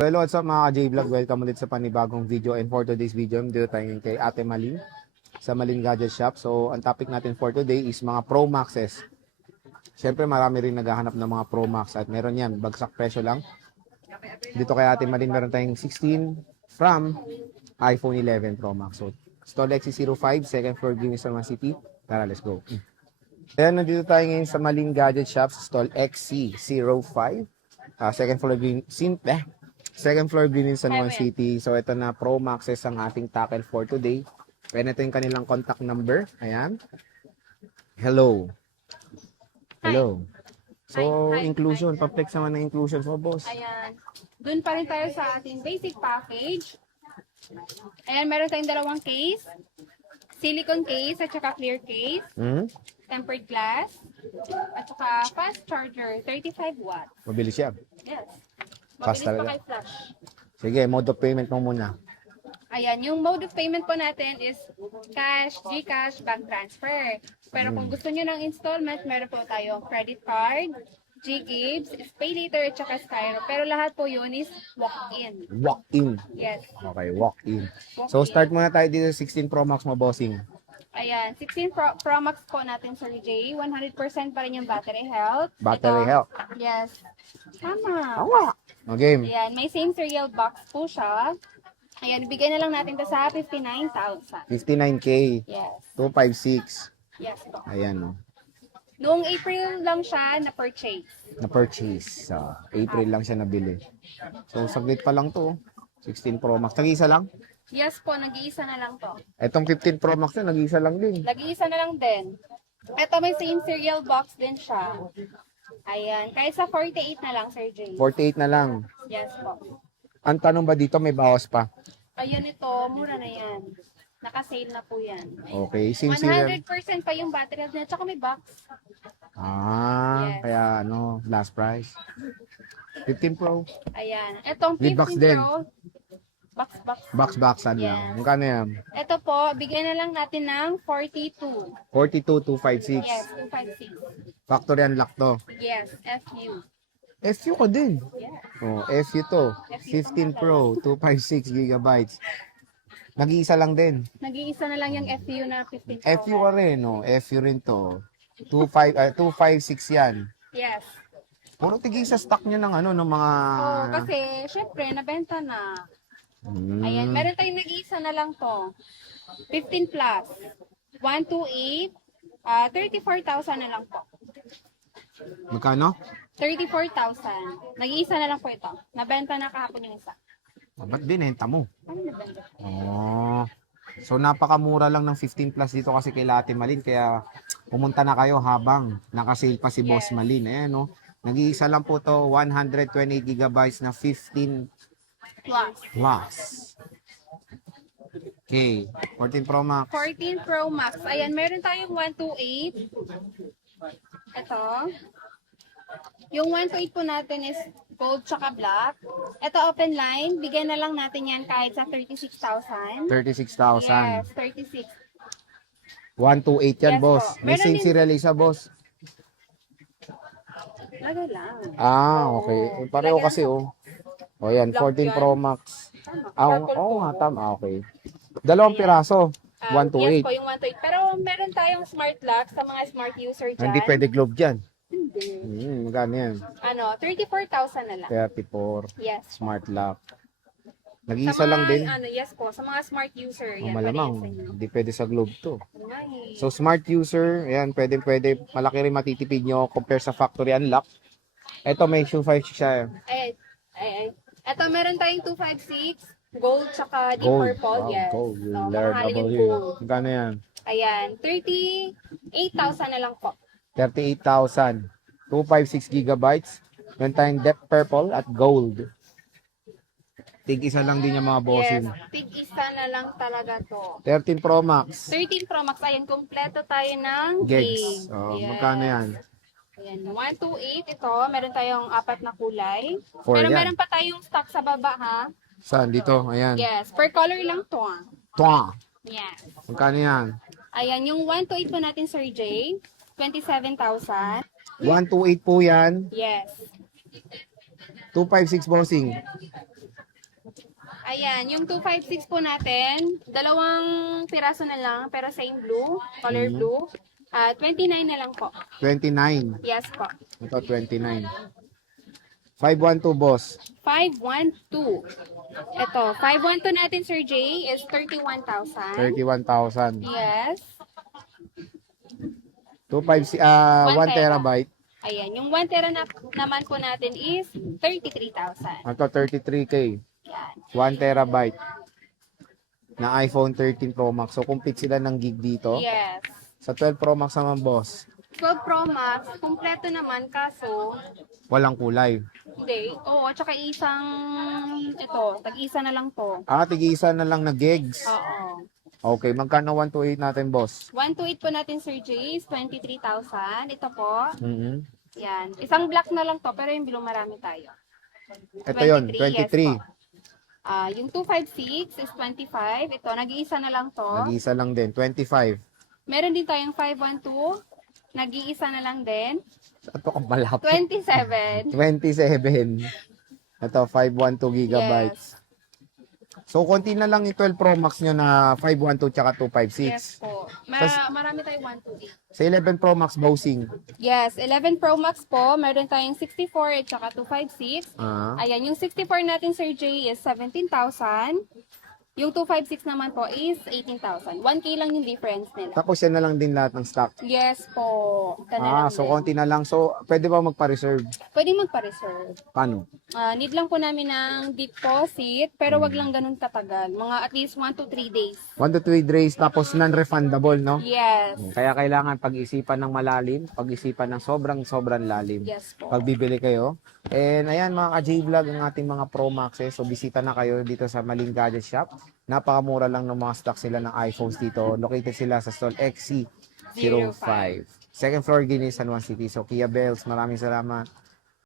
Hello, what's up mga ka-J-Vlog? Welcome ulit sa panibagong video, and for today's video, dito tayo kay Ate Malin sa Malin Gadget Shop. So, ang topic natin for today is mga Pro Maxes. Siyempre, marami rin naghahanap ng mga Pro Max at meron yan, bagsak presyo lang. Dito kay Ate Malin, meron tayong 16 from iPhone 11 Pro Max. So, stall XC05, second floor, Green San Juan City. Tara, let's go. Ayan, nandito tayo ngayon sa Malin Gadget Shop, stall XC05. Second floor, Second floor, Green San Juan City. So, ito na Pro Maxes ang ating tackle for today. And ito yung kanilang contact number. Ayan. Hello. Hello. So, inclusion. Pa-flex naman ng inclusion mo, boss. Ayan. Doon pa rin tayo sa ating basic package. Ayan, meron tayong dalawang case. Silicone case at saka clear case. Tempered glass. At saka fast charger, 35 watts. Mabilis yan. Yes. Fast Mabilis pa talaga. kay flash. Sige, mode of payment mo muna. Ayan, yung mode of payment po natin is cash, GCash, bank transfer. Pero kung gusto nyo ng installment, meron po tayong credit card, G-Gibbs, Pay Later, at saka Skyro. Pero lahat po yun is walk-in. Walk-in. Yes. Okay, walk-in. Walk-in. So, start muna tayo dito sa 16 Pro Max mo, bossing. Ayan, 16 Pro Max po natin, Sir J. 100% pa rin yung battery health. Battery Ito, health. Yes. Tama. Awa. Okay. Ayan, may same serial box po siya. Ayan, ibigay na lang natin to sa 59,000. 59K. Yes. 256. Yes po. Ayan, no. Noong April lang siya na-purchase. Na-purchase. April lang siya nabili. So, saglit pa lang to. 16 Pro Max. Nag-iisa lang? Yes po, nag-iisa na lang to. Etong 15 Pro Max na, nag-iisa lang din. Nag-iisa na lang din. Ito may same serial box din siya. Ayan, kahit sa 48 na lang, Sir J. 48 na lang. Yes po. Ang tanong ba dito, may bawas pa? Ayan ito, mura na yan. Naka-sale na po yan. Okay, sincere. 100% pa yung battery health niya, tsaka may box. Ah, Yes. kaya ano, last price. 15 Pro. Ayan. Itong With 15 box din. Pro, box. Box-boxan lang. Yes. Magkano yan? Ito po, bigyan na lang natin ng 42. 42,256. Yes, 256. Factory unlock to. Yes, FU. FU ko din. Yes. Oh, FU to. 15 Pro, 256 gigabytes. Nag-iisa lang din. Nag-iisa na lang yung FU na 15 Pro. FU ka rin, no? FU rin to. 256 yan. Yes. Puro tigil sa stock nyo ng ano, ng mga... Oh, kasi, syempre, nabenta na. Ayan, meron tayong nag-iisa na lang to. 15 plus. 128. 34,000 na lang po. Magkano? 34,000. Nag-iisa na lang po ito. Nabenta na kahapon yung isa. Ba't binenta mo? Ano nabenta? Oh. So napakamura lang ng 15 plus dito kasi kay Ate Malin, kaya pumunta na kayo habang nakasale pa si Boss Yes. Malin. Ayan, no? Nag-iisa lang po to, 128 gigabytes na 15 Plus. plus. Okay, 14 Pro Max. 14 Pro Max. Ayan, meron tayong 128. Ito. Yung 128 po natin is gold tsaka black. Ito open line. Bigyan na lang natin yan kahit sa 36,000. 36,000. Yes, 36. 128 yan, Yes boss. po. May Meron same din- serial isa, boss. Lagay lang. Okay. Pareho Lagyan kasi, oh. O yan, Black 14 yan. Pro Max. Purple Oo po. nga, tama. Okay. Dalawang piraso. Yes 128. po, yung 128. Pero meron tayong smart lock sa mga smart user dyan. Hindi pwede globe dyan. Hindi. Magkano yan? Ano, 34,000 na lang. 34. Yes. Smart lock. Sa Nag-iisa mga, lang din. Ano, yes po, sa mga smart user. Oh, Yan, malamang. pwede sa inyo. Hindi pwede sa globe to. Nice. So, smart user, ayan, pwede. Malaki rin matitipid nyo compare sa factory unlock. Ito, may shoe 5 siya. Ito, meron tayong 256, gold, tsaka deep Gold. purple. Wow, Yes. gold. No, Learn mamahalin about yung you. gold. Magkano yan? Ayan, 38,000 na lang po. 38,000. 256 gigabytes. Meron tayong depth purple at gold. Tig-isa lang din yung mga bossing. Yes, tig-isa na lang talaga to. 13 Pro Max. 13 Pro Max, ayan, kompleto tayo ng Gigs. gig. Oh, Yes. magkano yan? Ayan, 128 ito. Meron tayong 4 na kulay. Four Pero yan. meron pa tayong stock sa baba, ha? Saan? Dito? Ayan. Yes, per color lang to, ah. Twa! Yes. Magkano yan? Ayan, yung 128 po natin, Sir J, 27,000. 128 po yan. Yes. 256 bossing. Ayan, yung 256 po natin, dalawang piraso na lang, pero same blue, color blue. 29 na lang po. 29. Yes po. Ito, 29. 512, boss. 512. Ito, 512 natin, Sir J, is 31,000. 31,000. Yes. 1 One tera. terabyte. Ayan, yung 1 tera naman po natin is 33,000. Ito, 33K. Yan. 1 terabyte na iPhone 13 Pro Max. So, complete sila ng gig dito. Yes. Sa 12 Pro Max naman, boss, 12 Pro Max, kumpleto naman kaso walang kulay. hindi. Oo, tsaka tag-isa na lang to. Tig-isa na lang na gigs. Oo. Okay, magkano 128 natin, boss? 128 po natin, Sir J, is 23,000. Ito po. Mhm. Yan. Isang black na lang to, pero yung blue marami tayo. Ito yon, 23. Yes po. Yung 256 is 25. Ito, nag-iisa na lang to. Nag-iisa lang din, 25. Meron din tayong 512. Nag-iisa na lang din. Ito ka malapit. 27. 27. Ito, 512 gigabytes. Yes. So, konti na lang yung 12 Pro Max nyo na 512 tsaka 256. Yes po. Marami tayong 128. Sa 11 Pro Max, bossing. Yes, 11 Pro Max po. Meron tayong 64 at saka 256. Ayan, yung 64 natin, Sir J, is 17,000. Yung 256 naman po is 18,000. 1K lang yung difference nila. Tapos yan na lang din lahat ng stock. Yes po. Ito na lang So din. konti na lang. So, pwede ba magpa-reserve? Pwede magpa-reserve. Paano? Need lang po namin ng deposit, pero wag lang ganun katagal. Mga at least 1 to 3 days. 1 to 3 days, tapos non-refundable, no? Yes. Kaya kailangan pag-isipan ng malalim, pag-isipan ng sobrang lalim. Yes po. Pag bibili kayo. And ayan mga ka-J-Vlog, ang ating mga Pro Maxes. So bisita na kayo dito sa Maling Gadget Shop. Napakamura lang ng mga stock sila ng iPhones dito. Located sila sa stall XC05. Second floor, Guinness, San Juan City. So Kia Bells, maraming salamat.